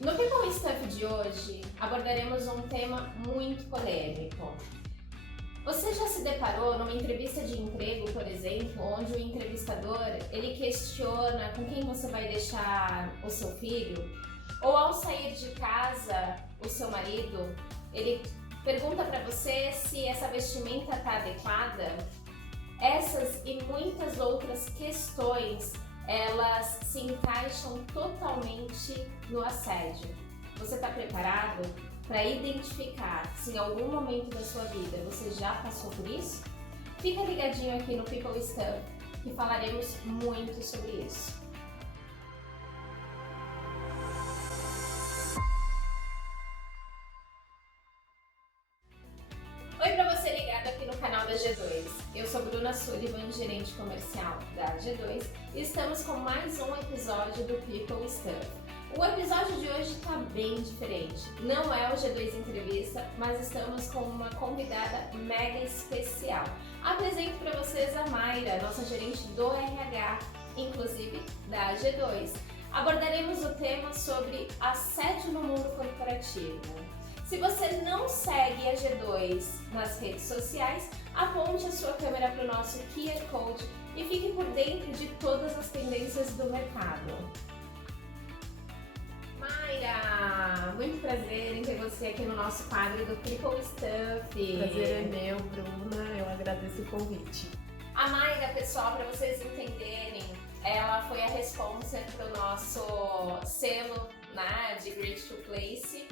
No People Stuff de hoje, abordaremos um tema muito polêmico. Você já se deparou numa entrevista de emprego, por exemplo, onde o entrevistador ele questiona com quem você vai deixar o seu filho? Ou ao sair de casa, o seu marido, ele pergunta para você se essa vestimenta está adequada? Essas e muitas outras questões, elas se encaixam totalmente no assédio. Você está preparado para identificar se em algum momento da sua vida você já passou por isso? Fica ligadinho aqui no People Stuff, que falaremos muito sobre isso. Oi para você ligado aqui no canal da G2. Eu sou Bruna Sullivan, gerente comercial da G2 e estamos com mais um episódio do People Stuff. O episódio de hoje está bem diferente. Não é o G2 Entrevista, mas estamos com uma convidada mega especial. Apresento para vocês a Mayra, nossa gerente do RH, inclusive da G2. Abordaremos o tema sobre assédio no mundo corporativo. Se você não segue a G2 nas redes sociais, aponte a sua câmera para o nosso QR Code e fique por dentro de todas as tendências do mercado. Mayra, muito prazer em ter você aqui no nosso quadro do People Stuff. Prazer é meu, Bruna, eu agradeço o convite. A Mayra, pessoal, para vocês entenderem, ela foi a responsável para o nosso selo, né, de Great to Place.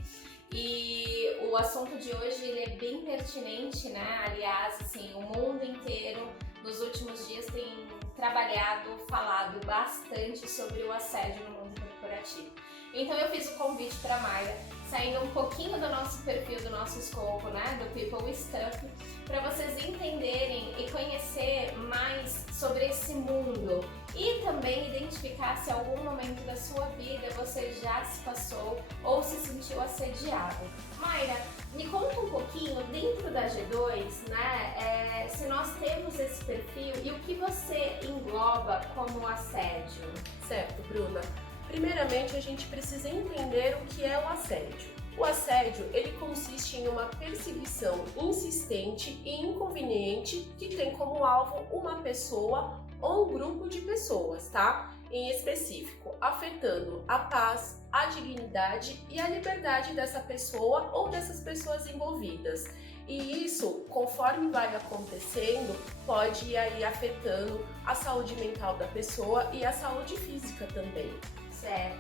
E o assunto de hoje ele é bem pertinente, né? Aliás, assim, o mundo inteiro nos últimos dias tem falado bastante sobre o assédio no mundo corporativo. Então eu fiz o convite para a Mayra, saindo um pouquinho do nosso perfil, do nosso escopo, né, do People Stuff, para vocês entenderem e conhecer mais sobre esse mundo e também identificar se em algum momento da sua vida você já se passou ou se sentiu assediado. Mayra, me conta um pouquinho, dentro da G2, né, se nós temos esse perfil e o que você engloba como assédio? Certo, Bruna. Primeiramente, a gente precisa entender o que é o assédio. O assédio, ele consiste em uma perseguição insistente e inconveniente que tem como alvo uma pessoa ou um grupo de pessoas, tá? Em específico, afetando a paz, a dignidade e a liberdade dessa pessoa ou dessas pessoas envolvidas. E isso, conforme vai acontecendo, pode ir aí afetando a saúde mental da pessoa e a saúde física também. Certo.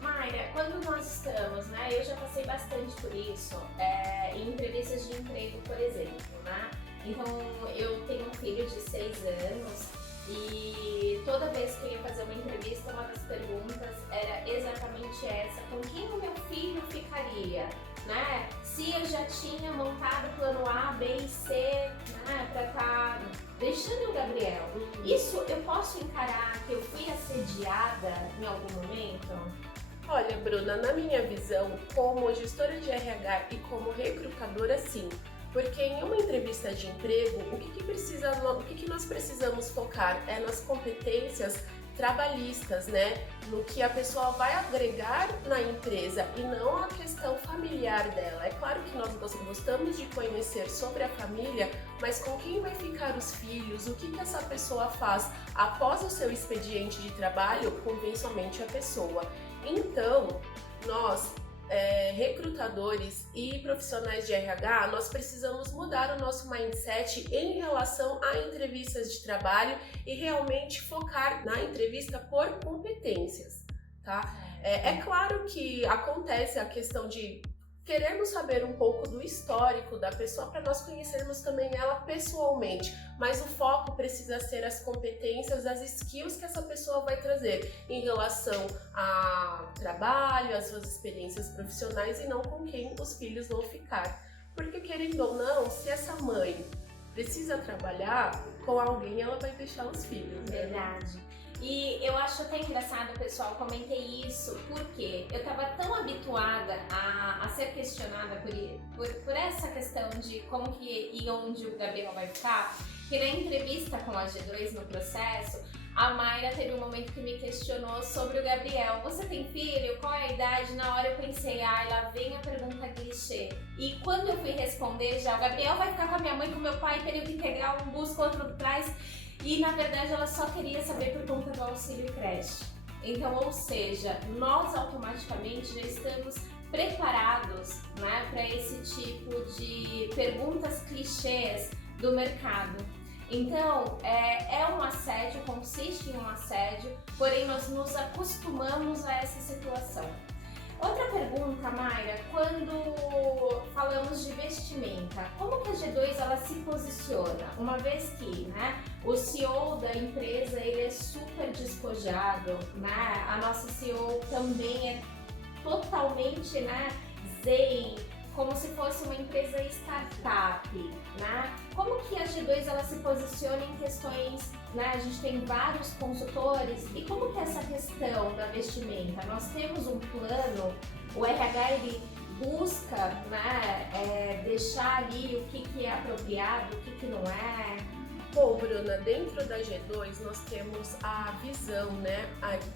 Mayra, quando nós estamos, né, eu já passei bastante por isso, em entrevistas de emprego, por exemplo, né? Então, eu tenho um filho de 6 anos e toda vez que eu ia fazer uma entrevista, uma das perguntas era exatamente essa: com quem o meu filho ficaria, né? Se eu já tinha montado o plano A, B e C, né, para estar deixando o Gabriel. Isso eu posso encarar que eu fui assediada em algum momento? Olha, Bruna, na minha visão, como gestora de RH e como recrutadora, sim. Porque em uma entrevista de emprego, o que nós precisamos focar é nas competências trabalhistas, né? No que a pessoa vai agregar na empresa e não a questão familiar dela. É claro que nós gostamos de conhecer sobre a família, mas com quem vai ficar os filhos, o que essa pessoa faz após o seu expediente de trabalho, convém somente a pessoa. Então, nós, recrutadores e profissionais de RH, nós precisamos mudar o nosso mindset em relação a entrevistas de trabalho e realmente focar na entrevista por competências, tá? É claro que acontece a questão de queremos saber um pouco do histórico da pessoa para nós conhecermos também ela pessoalmente, mas o foco precisa ser as competências, as skills que essa pessoa vai trazer em relação a trabalho, as suas experiências profissionais e não com quem os filhos vão ficar. Porque querendo ou não, se essa mãe precisa trabalhar, com alguém ela vai deixar os filhos. Né? Verdade. E eu acho até engraçado, pessoal, comentei isso porque eu estava tão habituada a ser questionada por essa questão de como que e onde o Gabriel vai ficar, que na entrevista com a G2 no processo, a Mayra teve um momento que me questionou sobre o Gabriel. Você tem filho? Qual é a idade? Na hora eu pensei, lá vem a pergunta clichê. E quando eu fui responder já, o Gabriel vai ficar com a minha mãe, com o meu pai, período integral, um busca, outro traz. E na verdade ela só queria saber por conta do auxílio creche. Então, ou seja, nós automaticamente já estamos preparados, né, para esse tipo de perguntas clichês do mercado. Então, é um assédio, consiste em um assédio, porém nós nos acostumamos a essa situação. Outra pergunta, Mayra, quando falamos de vestimenta, como que a G2 ela se posiciona? Uma vez que, né, o CEO da empresa ele é super despojado, né? A nossa CEO também é totalmente, né, zen, como se fosse uma empresa startup, né? Como que a G2 ela se posiciona em questões, né? A gente tem vários consultores e como que é essa questão da vestimenta? Nós temos um plano, o RH ele busca, né, deixar ali o que é apropriado, o que não é. Bom, Bruna, dentro da G2 nós temos a visão, né,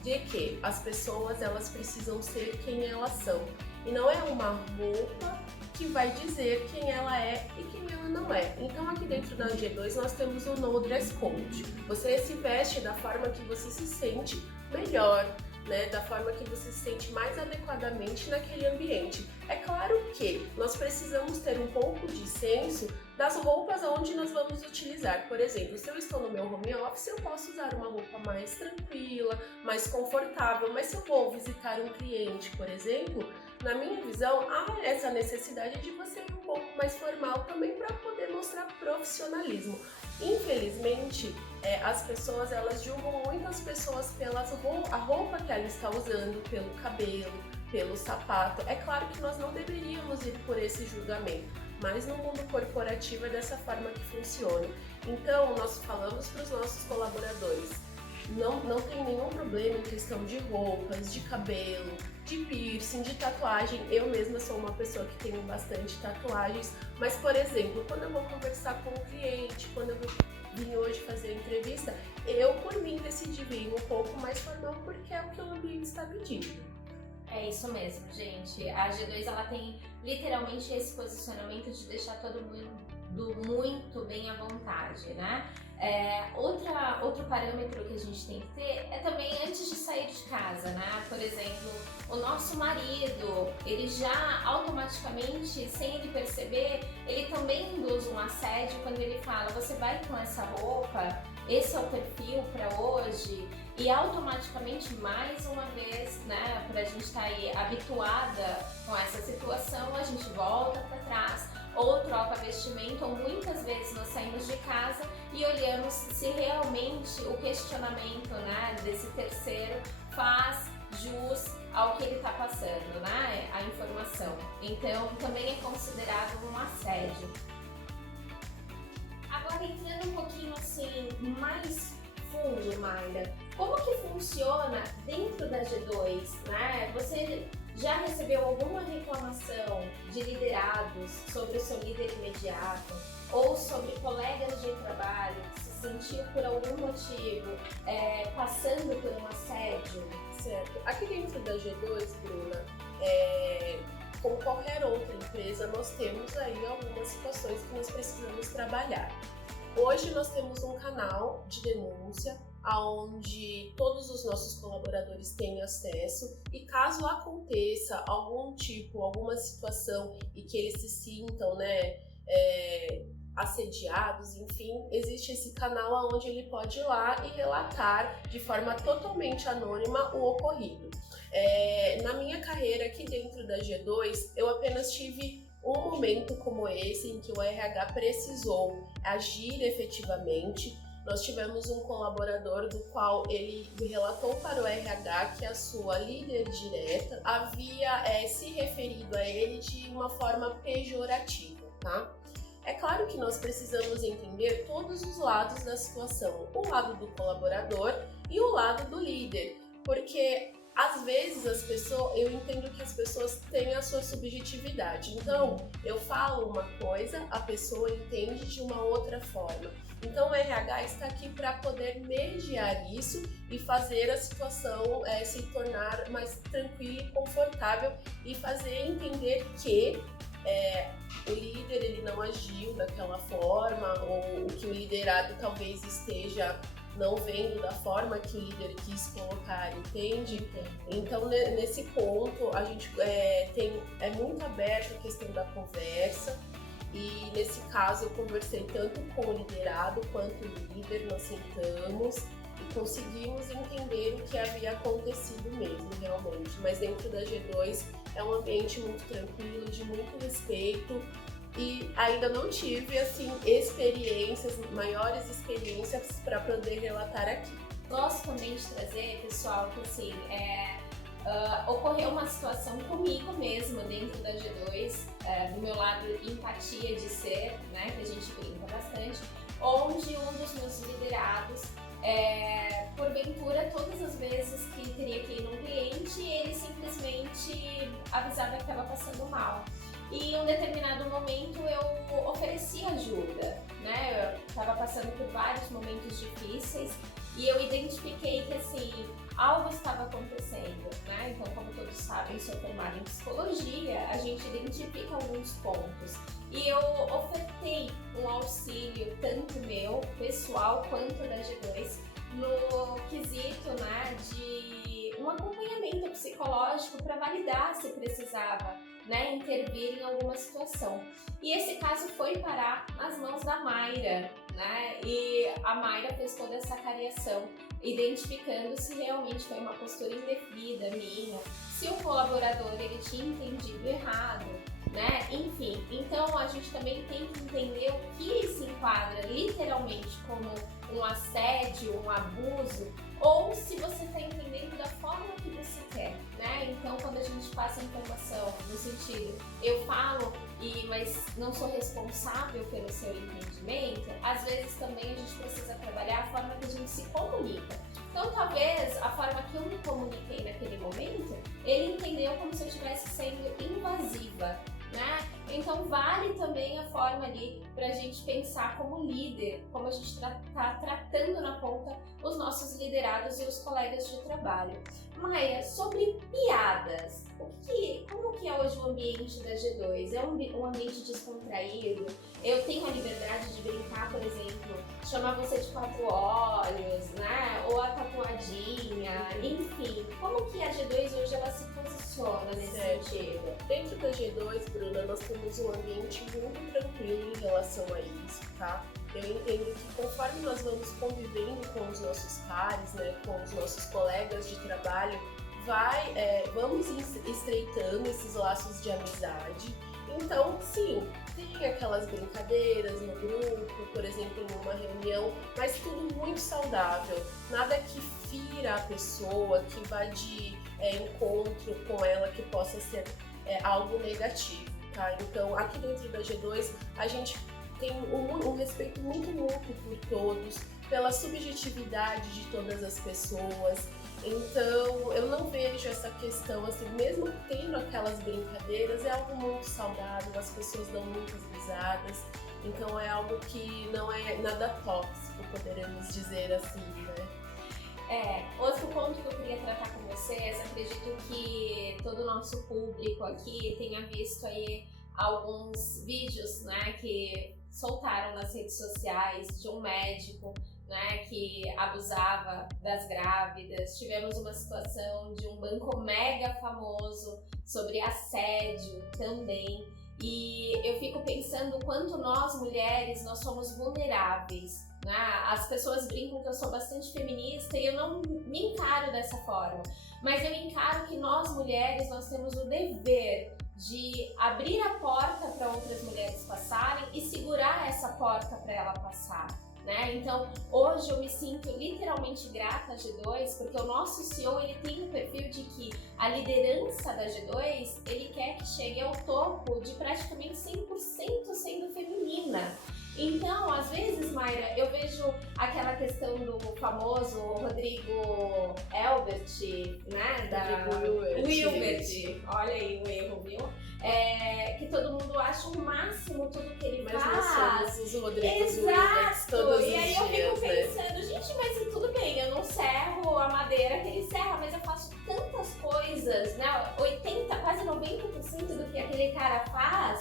de que as pessoas elas precisam ser quem elas são. E não é uma roupa que vai dizer quem ela é e quem ela não é. Então aqui dentro da G2 nós temos o No Dress Code. Você se veste da forma que você se sente melhor, né, da forma que você se sente mais adequadamente naquele ambiente. É claro que nós precisamos ter um pouco de senso das roupas onde nós vamos utilizar. Por exemplo, se eu estou no meu home office, eu posso usar uma roupa mais tranquila, mais confortável, mas se eu vou visitar um cliente, por exemplo, na minha visão, há essa necessidade de você ir um pouco mais formal também para poder mostrar profissionalismo. Infelizmente, as pessoas elas julgam muitas pessoas pela roupa que ela está usando, pelo cabelo, pelo sapato. É claro que nós não deveríamos ir por esse julgamento, mas no mundo corporativo é dessa forma que funciona. Então, nós falamos para os nossos colaboradores, não tem nenhum problema em questão de roupas, de cabelo, de piercing, de tatuagem. Eu mesma sou uma pessoa que tenho bastante tatuagens, mas, por exemplo, quando eu vou conversar com um cliente, quando eu vim hoje fazer a entrevista, eu, por mim, decidi vir um pouco mais formal porque é o que o ambiente está pedindo. É isso mesmo, gente. A G2 ela tem literalmente esse posicionamento de deixar todo mundo muito bem à vontade, né? Outro parâmetro que a gente tem que ter é também antes de sair de casa, né? Por exemplo, o nosso marido, ele já automaticamente, sem ele perceber, ele também induz um assédio quando ele fala: você vai com essa roupa, esse é o perfil para hoje, e automaticamente, mais uma vez, né, pra gente estar aí habituada com essa situação, a gente volta para trás, ou troca vestimento, ou muitas vezes nós saímos de casa e olhamos se realmente o questionamento, né, desse terceiro faz jus ao que ele está passando, né, a informação. Então, também é considerado um assédio. Agora, entrando um pouquinho assim, mais fundo, Mayra, como que funciona dentro da G2, né? Você já recebeu alguma reclamação de liderados sobre o seu líder imediato ou sobre colegas de trabalho que se sentiu por algum motivo passando por um assédio? Certo. Aqui dentro da G2, Bruna, como qualquer outra empresa, nós temos aí algumas situações que nós precisamos trabalhar. Hoje nós temos um canal de denúncia onde todos os nossos colaboradores têm acesso e caso aconteça alguma situação e que eles se sintam, né, assediados, enfim, existe esse canal onde ele pode ir lá e relatar de forma totalmente anônima o ocorrido. Na minha carreira aqui dentro da G2, eu apenas tive um momento como esse em que o RH precisou agir efetivamente. Nós tivemos um colaborador do qual ele relatou para o RH que a sua líder direta havia se referido a ele de uma forma pejorativa, tá? É claro que nós precisamos entender todos os lados da situação, o lado do colaborador e o lado do líder, porque às vezes eu entendo que as pessoas têm a sua subjetividade. Então, eu falo uma coisa, a pessoa entende de uma outra forma. Então o RH está aqui para poder mediar isso e fazer a situação se tornar mais tranquila e confortável e fazer entender que o líder ele não agiu daquela forma ou que o liderado talvez esteja não vendo da forma que o líder quis colocar, entende? Então, nesse ponto, a gente é muito aberto a questão da conversa e, nesse caso, eu conversei tanto com o liderado quanto o líder, nós sentamos e conseguimos entender o que havia acontecido mesmo, realmente. Mas dentro da G2 é um ambiente muito tranquilo, de muito respeito, e ainda não tive, assim, maiores experiências para poder relatar aqui. Gosto também de trazer, pessoal, que assim, ocorreu uma situação comigo mesmo dentro da G2, do meu lado empatia de ser, né, que a gente brinca bastante, onde um dos meus liderados, porventura, todas as vezes que teria que ir num cliente, ele simplesmente avisava que estava passando mal. E em um determinado momento eu ofereci ajuda, né? Eu estava passando por vários momentos difíceis e eu identifiquei que assim, algo estava acontecendo, né? Então, como todos sabem, sou formada em psicologia, a gente identifica alguns pontos. E eu ofertei um auxílio, tanto meu, pessoal, quanto da G2, no quesito, né, de um acompanhamento psicológico para validar se precisava, né, intervir em alguma situação. E esse caso foi parar nas mãos da Mayra, né? E a Mayra fez toda essa cariação, identificando se realmente foi uma postura indevida minha, se o colaborador ele tinha entendido errado, né? Enfim, então a gente também tem que entender o que se enquadra literalmente como um assédio, um abuso, ou se você está entendendo da forma que você quer, né? Então, quando a gente passa a informação no sentido, eu falo, mas não sou responsável pelo seu entendimento, às vezes também a gente precisa trabalhar a forma que a gente se comunica. Então, talvez a forma que eu me comuniquei naquele momento, ele entendeu como se eu estivesse sendo invasiva, né? Então vale também a forma ali para a gente pensar como líder, como a gente está tratando na ponta os nossos liderados e os colegas de trabalho. Maia, sobre piadas, como que é hoje o ambiente da G2? É um ambiente descontraído? Eu tenho a liberdade de brincar, por exemplo, chamar você de 4 olhos, né? Ou a tatuadinha, enfim. Como que a G2 hoje ela se posiciona nesse sentido? Dentro da G2, Bruna, nós temos um ambiente muito tranquilo em relação a isso, tá? Eu entendo que conforme nós vamos convivendo com os nossos pares, né, com os nossos colegas de trabalho, vamos estreitando esses laços de amizade. Então, sim, tem aquelas brincadeiras no grupo, por exemplo, em uma reunião, mas tudo muito saudável. Nada que fira a pessoa, que vá de encontro com ela, que possa ser algo negativo, tá? Então, aqui dentro da G2, a gente tem um respeito muito mútuo por todos, pela subjetividade de todas as pessoas. Então, eu não vejo essa questão, assim, mesmo tendo aquelas brincadeiras, é algo muito saudável, as pessoas dão muitas risadas, então é algo que não é nada tóxico, poderemos dizer assim, né? Outro ponto que eu queria tratar com vocês, acredito que todo o nosso público aqui tenha visto aí alguns vídeos, né, que soltaram nas redes sociais de um médico, né, que abusava das grávidas. Tivemos uma situação de um banco mega famoso sobre assédio também. E eu fico pensando o quanto nós, mulheres, nós somos vulneráveis, né? As pessoas brincam que eu sou bastante feminista e eu não me encaro dessa forma. Mas eu encaro que nós, mulheres, nós temos o dever de abrir a porta para outras mulheres passarem e segurar essa porta para ela passar, né? Então, hoje eu me sinto literalmente grata à G2, porque o nosso CEO ele tem o perfil de que a liderança da G2, ele quer que chegue ao topo de praticamente 100% sendo feminina. Então, às vezes, Mayra, eu vejo aquela questão do famoso Rodrigo Hilbert, né? Rodrigo Hilbert. Olha aí o erro, viu? Que todo mundo acha o máximo tudo que ele Mas faz. nós somos os Rodrigos Wilberts Exato! todos os E aí dias, eu fico né? pensando, gente, mas tudo bem, eu não serro a madeira que ele serra, mas eu faço tantas coisas, né? 80, quase 90% do que aquele cara faz.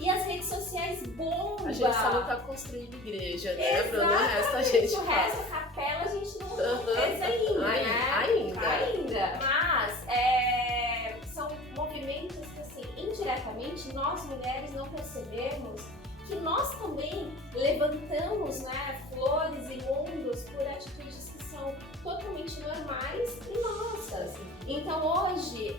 E as redes sociais bombam. A gente só não tá construindo igreja, né, Bruno? O resto a gente O faz. resto, capela, a gente não fez ainda, né? Ainda. Mas são movimentos que, assim, indiretamente, nós mulheres não percebemos que nós também levantamos, né, flores e mundos por atitudes que são totalmente normais e nossas. Então hoje,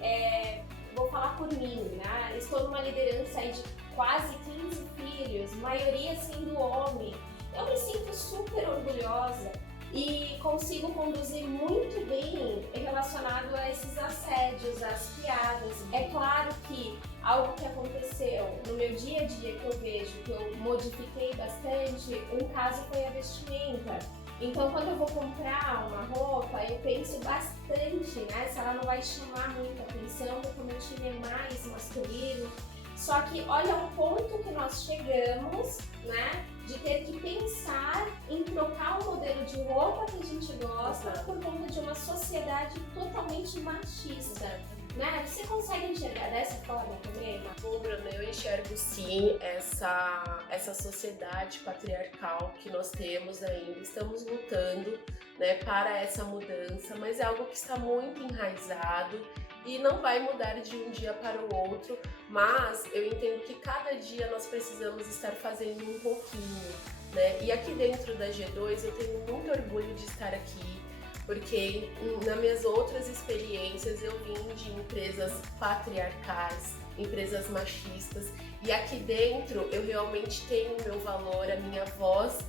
vou falar por mim, né? Estou numa liderança aí de quase 15 filhos, maioria sendo homem. Eu me sinto super orgulhosa e consigo conduzir muito bem relacionado a esses assédios, às piadas. É claro que algo que aconteceu no meu dia a dia que eu vejo, que eu modifiquei bastante, um caso foi a vestimenta. Então, quando eu vou comprar uma roupa, eu penso bastante, né? Se ela não vai chamar muita atenção, porque o meu time é mais masculino. Só que olha o ponto que nós chegamos, né? De ter que pensar em trocar o modelo de roupa que a gente gosta por conta de uma sociedade totalmente machista. Né? Você consegue enxergar dessa forma também? Bom, Bruno, eu enxergo sim essa sociedade patriarcal que nós temos ainda. Estamos lutando, né, para essa mudança, mas é algo que está muito enraizado e não vai mudar de um dia para o outro, mas eu entendo que cada dia nós precisamos estar fazendo um pouquinho, né? E aqui dentro da G2 eu tenho muito orgulho de estar aqui, porque nas minhas outras experiências eu vim de empresas patriarcais, empresas machistas, e aqui dentro eu realmente tenho o meu valor, a minha voz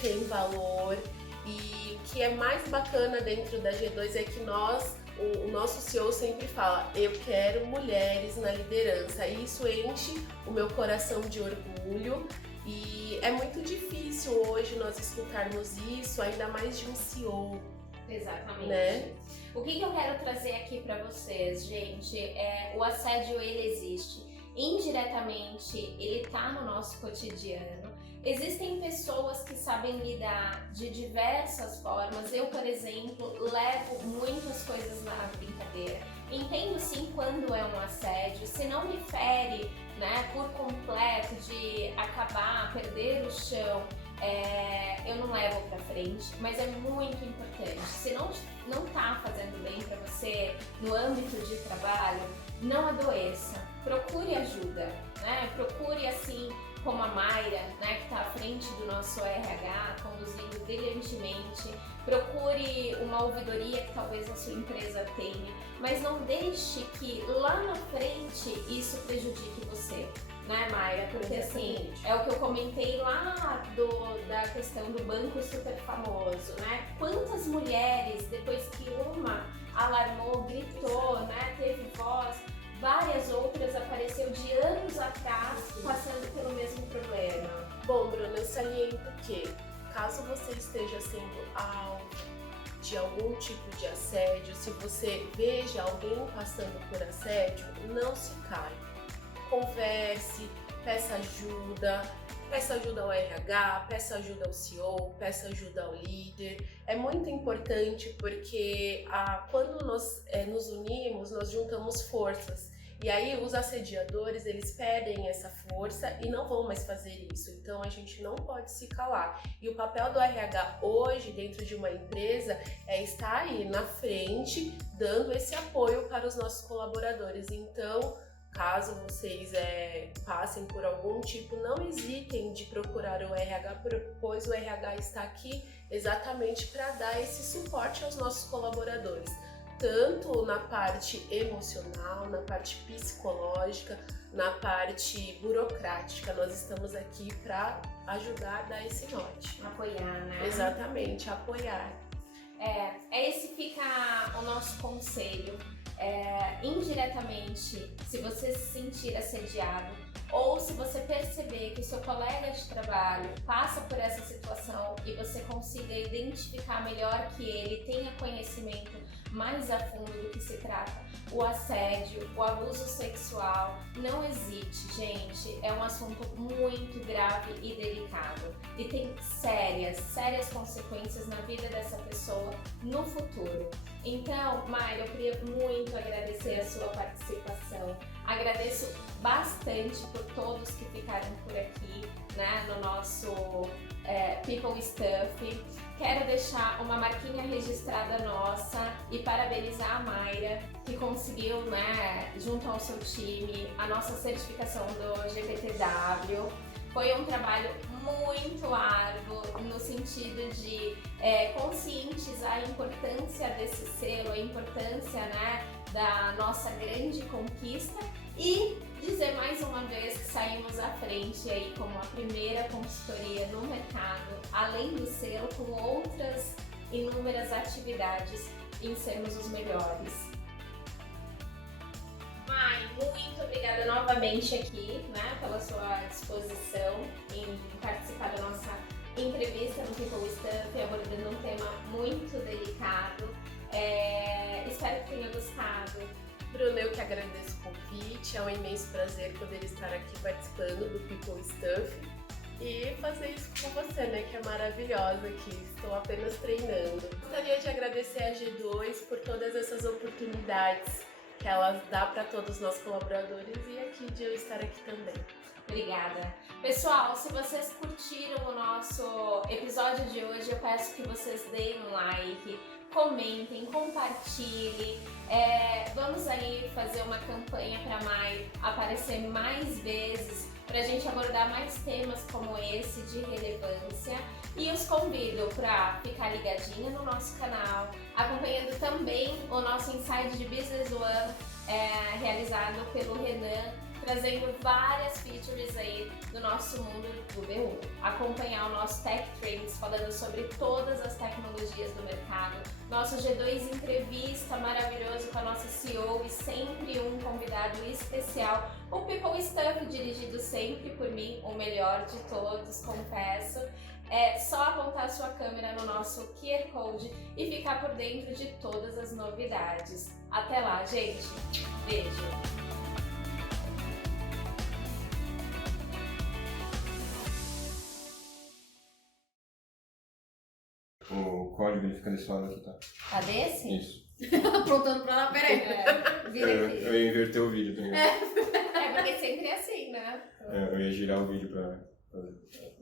tem valor, e o que é mais bacana dentro da G2 é que o nosso CEO sempre fala, eu quero mulheres na liderança, e isso enche o meu coração de orgulho. E é muito difícil hoje nós escutarmos isso, ainda mais de um CEO. Exatamente. Né? O que eu quero trazer aqui para vocês, gente, o assédio ele existe. Indiretamente, ele tá no nosso cotidiano. Existem pessoas que sabem lidar de diversas formas. Eu, por exemplo, levo muitas coisas na brincadeira. Entendo sim quando é um assédio, se não me fere, né, por completo, de acabar, perder o chão, eu não levo pra frente, mas é muito importante. Se não tá fazendo bem pra você no âmbito de trabalho, não adoeça, procure ajuda, né? Procure, assim como a Mayra, né, que está à frente do nosso RH, conduzindo brilhantemente. Procure uma ouvidoria que talvez a sua empresa tenha, mas não deixe que lá na frente isso prejudique você, né, Mayra? Porque assim, é o que eu comentei lá da questão do banco super famoso, né? Quantas mulheres, depois que uma alarmou, gritou, né, teve voz, várias outras apareceu de anos atrás passando pelo mesmo problema. Bom, Bruno, eu saliento que caso você esteja sendo alvo de algum tipo de assédio, se você veja alguém passando por assédio, não se cale. Converse, peça ajuda ao RH, peça ajuda ao CEO, peça ajuda ao líder. É muito importante porque quando nós nos unimos, nós juntamos forças. E aí os assediadores, eles perdem essa força e não vão mais fazer isso. Então a gente não pode se calar. E o papel do RH hoje, dentro de uma empresa, é estar aí na frente, dando esse apoio para os nossos colaboradores. Então, caso vocês passem por algum tipo, não hesitem de procurar o RH, pois o RH está aqui exatamente para dar esse suporte aos nossos colaboradores. Tanto na parte emocional, na parte psicológica, na parte burocrática. Nós estamos aqui para ajudar a dar esse norte. Apoiar, né? Exatamente, apoiar. Esse fica o nosso conselho. Indiretamente, se você se sentir assediado ou se você perceber que o seu colega de trabalho passa por essa situação e você consiga identificar melhor que ele tenha conhecimento mais a fundo do que se trata o assédio, o abuso sexual, não hesite, gente, é um assunto muito grave e delicado e tem sérias consequências na vida dessa pessoa no futuro. Então, Mayra, eu queria muito agradecer a sua participação, agradeço bastante por todos que ficaram por aqui, né, no nosso People Stuff. Quero deixar uma marquinha registrada nossa e parabenizar a Mayra, que conseguiu, né, junto ao seu time, a nossa certificação do GPTW. Foi um trabalho muito árduo no sentido de conscientizar a importância desse selo, a importância, né, da nossa grande conquista e dizer mais uma vez que saímos à frente aí como a primeira consultoria no mercado, além do selo, com outras inúmeras atividades em sermos os melhores. Mai, muito obrigada novamente aqui, né, pela sua disposição em participar da nossa entrevista no People Stuff, abordando um tema muito delicado. Espero que tenha gostado. Bruno, eu que agradeço o convite, é um imenso prazer poder estar aqui participando do People Stuff e fazer isso com você, né, que é maravilhosa, que estou apenas treinando. Gostaria de agradecer a G2 por todas essas oportunidades que elas dão para todos nós colaboradores e aqui de eu estar aqui também. Obrigada. Pessoal, se vocês curtiram o nosso episódio de hoje, eu peço que vocês deem um like, comentem, compartilhem. Vamos aí fazer uma campanha para a Mai aparecer mais vezes, para a gente abordar mais temas como esse de relevância. E os convido para ficar ligadinha no nosso canal, acompanhando também o nosso Inside de Business One, realizado pelo Renan, trazendo várias features aí do nosso mundo do BU. Acompanhar o nosso Tech Trends, falando sobre todas as tecnologias do mercado. Nosso G2 entrevista maravilhoso com a nossa CEO e sempre um convidado especial. O People Stuff, dirigido sempre por mim, o melhor de todos, confesso. É só apontar sua câmera no nosso QR Code e ficar por dentro de todas as novidades. Até lá, gente! Beijo! O código ele fica desse lado aqui, tá? Tá desse? Isso. Apontando pra lá, peraí. Eu ia inverter o vídeo também. Porque sempre é assim, né? Eu ia girar o vídeo pra ver.